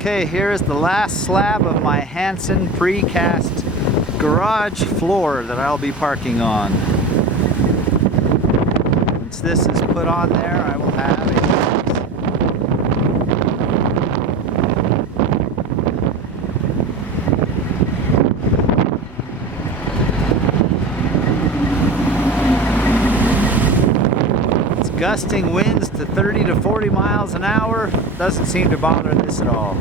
Okay, here is the last slab of my Hansen Precast garage floor that I'll be parking on. Once this is put on there, I will have a gusting winds to 30 to 40 miles an hour. Doesn't seem to bother this at all.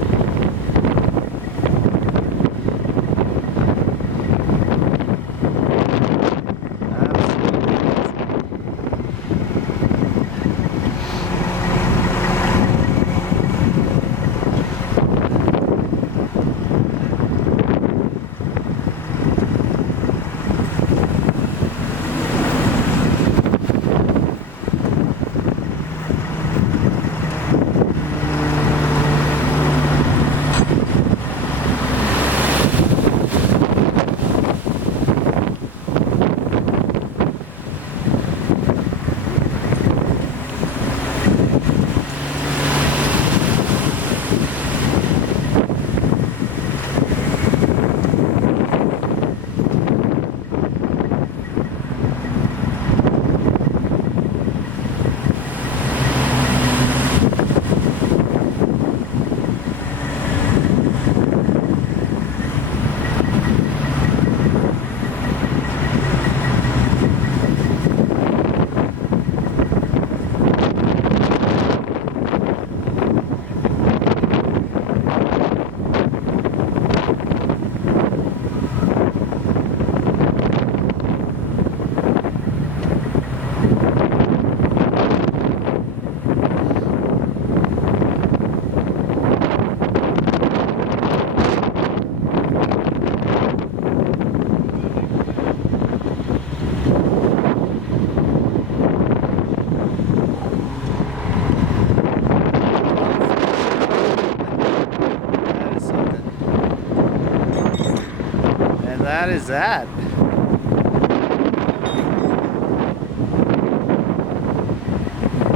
That is that.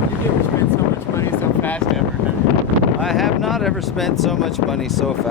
You never spent so much money so fast ever, have you? I have not ever spent so much money so fast.